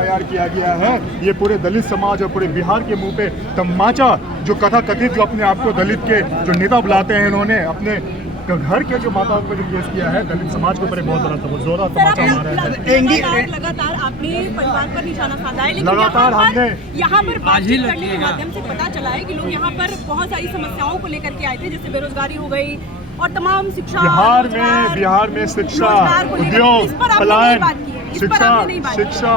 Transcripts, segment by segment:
FIR किया गया है। ये पूरे दलित समाज और पूरे बिहार के मुंह पे तमाचा, जो कथा कथित जो अपने आप को दलित के जो नेता बुलाते हैं, इन्होंने अपने घर के जो माताओं पर जो केस किया है, दलित समाज के ऊपर बहुत बड़ा जोरा तमाचा मारा है। लगातार आपने परिवार पर निशाना साधा है, लेकिन लगातार हमने यहाँ पर बातचीत करने के माध्यम से पता चला है कि लोग यहाँ पर बहुत सारी समस्याओं को लेकर के आए थे, जैसे बेरोजगारी हो गई और तमाम शिक्षा, बिहार में शिक्षा, उद्योग, पलायन, शिक्षा,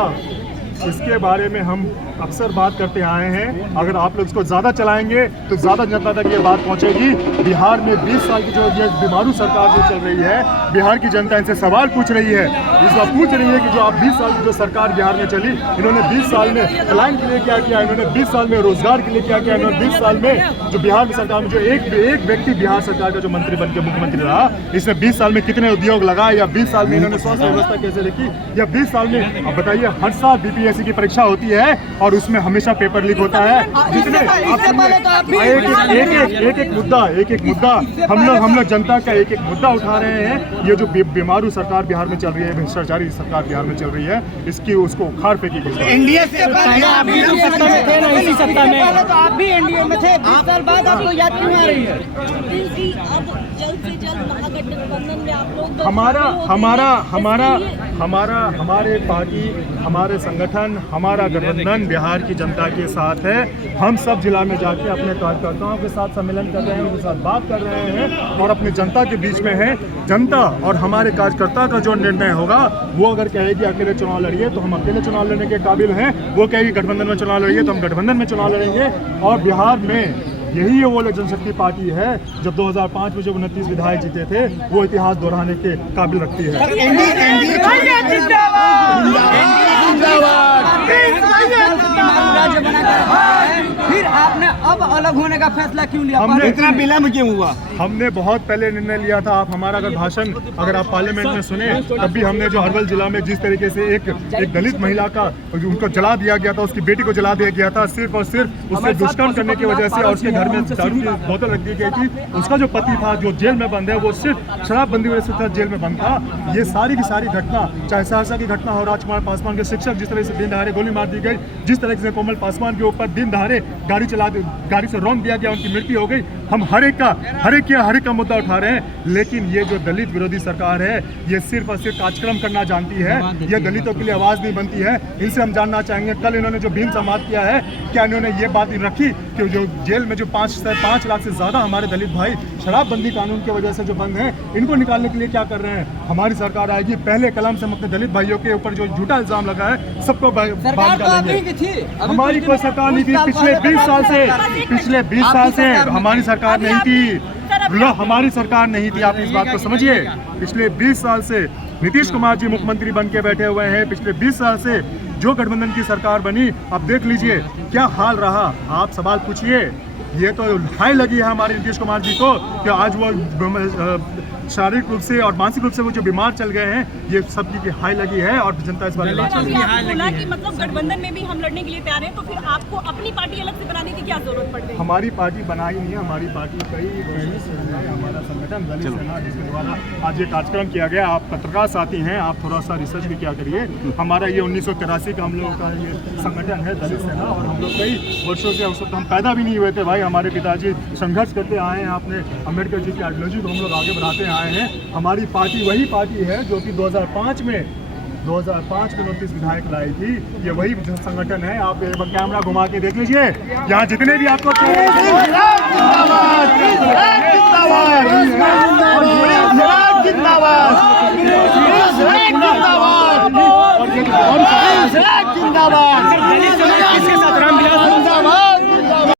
इसके बारे में हम अक्सर बात करते आए हैं। अगर आप लोग इसको ज़्यादा चलाएंगे तो ज़्यादा जनता तक ये बात पहुंचेगी। बिहार में 20 साल की जो ये बीमारू सरकार जो चल रही है, बिहार की जनता इनसे सवाल पूछ रही है, इस बार पूछ रही है कि जो आप 20 साल की जो सरकार बिहार में चली, इन्होंने 20 साल में पलायन के लिए क्या किया, इन्होंने 20 साल में रोजगार के लिए क्या किया, इन्होंने 20 साल में जो बिहार की सरकार में जो एक व्यक्ति बिहार सरकार का जो मंत्री बन के मुख्यमंत्री रहा, इसने 20 साल में कितने उद्योग लगाए, या 20 साल में इन्होंने स्वास्थ्य व्यवस्था कैसे रखी, या 20 साल में अब बताइए। हर साल BPSC की परीक्षा होती है और उसमें हमेशा पेपर लीक होता है। जितने एक एक मुद्दा हम लोग जनता का एक मुद्दा उठा रहे हैं। ये जो बीमारू सरकार बिहार में चल रही है, भ्रष्टाचारी सरकार बिहार में चल रही है, इसकी उसको उखाड़ फेंकी गई। एनडीए से आप भी तो सत्ता में थे ना, इसी सत्ता में तो आप भी एनडीए में थे। 20 साल बाद आपको याद क्यों आ रही है? अब जल्द से जल्द महागठबंधन में आप लोग हमारे पार्टी, हमारे संगठन, हमारा गठबंधन बिहार की जनता के साथ है। हम सब जिला में जाके अपने कार्यकर्ताओं के साथ सम्मेलन कर रहे हैं, उनके साथ बात कर रहे हैं और अपने जनता के बीच में है। जनता और हमारे कार्यकर्ता का जो निर्णय होगा, वो अगर कहेगी अकेले चुनाव लड़िए तो हम अकेले चुनाव लड़ने के काबिल हैं, वो कहेगी गठबंधन में चुनाव लड़िए तो हम गठबंधन में चुनाव लड़ेंगे। और बिहार में यही है वो जनशक्ति पार्टी है, जब 2005 में जो 29 विधायक जीते थे, वो इतिहास दोहराने के काबिल रखती है। फिर आपने अब अलग होने का फैसला क्यों लिया? हमने इतना विलंब क्यों हुआ? हमने बहुत पहले निर्णय लिया था। आप हमारा अगर भाषण अगर आप पार्लियामेंट में सुने, तब भी हमने जो अरवल जिला में जिस तरीके से एक दलित महिला का उनको जला दिया गया था, उसकी बेटी को जला दिया गया था, सिर्फ और सिर्फ उससे दुष्कर्म करने की वजह से, और उसके घर में दारू की बोतल रख दी गई थी। उसका जो पति था जो जेल में बंद है, वो सिर्फ शराबबंदी वजह से जेल में बंद था। ये सारी की सारी घटना, चाहे सहरसा की घटना हो, राजकुमार पासवान के शिक्षक जिस तरह से दिन दहाड़े गोली मार दी गई, जिस तरह से कोमल पासवान के ऊपर दिन दहाड़े गाड़ी से रौंद दिया गया, उनकी मृत्यु हो गई। हम हर एक का मुद्दा उठा रहे हैं। लेकिन ये जो दलित विरोधी सरकार है, ये सिर्फ और सिर्फ कार्यक्रम करना जानती है। ये दलितों के लिए आवाज नहीं बनती है। इनसे हम जानना चाहेंगे, कल इन्होंने जो भीम संवाद किया है, क्या इन्होंने ये बात रखी कि जो जेल में जो 5 लाख से ज्यादा हमारे दलित भाई शराबबंदी कानून की वजह से जो बंद हैं, इनको निकालने के लिए क्या कर रहे हैं? हमारी सरकार आएगी, पहले कलम से हम अपने दलित भाइयों के ऊपर जो झूठा इल्जाम लगा है, सबको बाहर निकालेंगे। हमारी कोई सरकार नहीं थी पिछले 20 साल से हमारी सरकार नहीं थी। हमारी सरकार नहीं थी, आप इस बात को समझिए। पिछले 20 साल से नीतीश कुमार जी मुख्यमंत्री बन के बैठे हुए हैं। पिछले 20 साल से जो गठबंधन की सरकार बनी, अब देख लीजिए क्या हाल रहा। आप सवाल पूछिए। ये तो हाई लगी है हमारे नीतीश कुमार जी को कि आज वो शारीरिक रूप से और मानसिक रूप से वो जो बीमार चल गए हैं, ये सब की हाई लगी है और जनता इस बारे में बोला कि मतलब गठबंधन में भी हम लड़ने के लिए तैयार हैं, तो फिर आपको अपनी पार्टी अलग से बनाने की क्या जरूरत पड़ रही है? हमारी पार्टी बनाई नहीं है। हमारी पार्टी कई हमारा संगठन दलित सेना, जिसके द्वारा आज ये कार्यक्रम किया गया। आप पत्रकार साथी हैं, आप थोड़ा सा रिसर्च भी क्या करिए। हमारा ये 1983 का हम लोगों का ये संगठन है दलित सेना, और हम लोग कई वर्षों से, उस वक्त हम पैदा भी नहीं हुए थे भाई, हमारे पिताजी संघर्ष करते आए हैं। आपने अम्बेडकर जी की आइडियोलॉजी को हम लोग आगे बढ़ाते आए हैं। हमारी पार्टी वही पार्टी है जो कि 2005 में 29 विधायक लाई थी। ये वही संगठन है। आप एक बार कैमरा घुमा के देख लीजिए, यहाँ जितने भी आपको जिंदाबाद।